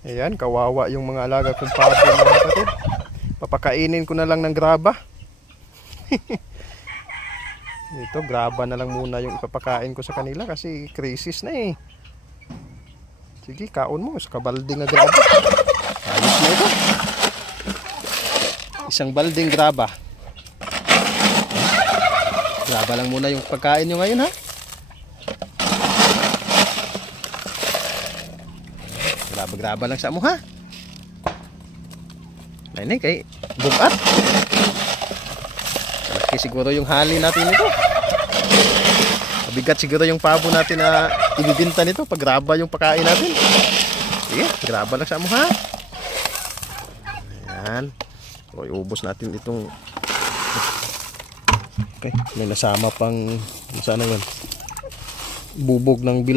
Ayan, kawawa yung mga alaga kong pabo mga kapatid. Papakainin ko na lang ng graba. Ito, graba na lang muna yung ipapakain ko sa kanila kasi crisis na eh. Sige, kaon mo sa kabalding na graba. Ayos na ito. Isang balding graba. Graba lang muna yung pagkain nyo ngayon ha. Graba-graba lang sa mo ha. Nay kay bugat. Malaki siguro yung hali natin nito. Mabigat siguro yung pabo natin na ibibinta nito pag graba yung pagkain natin. Sige, graba lang sa mo ha. Ayan. So, iubos natin itong. Okay, may nasama pang sana yun. Bubog ng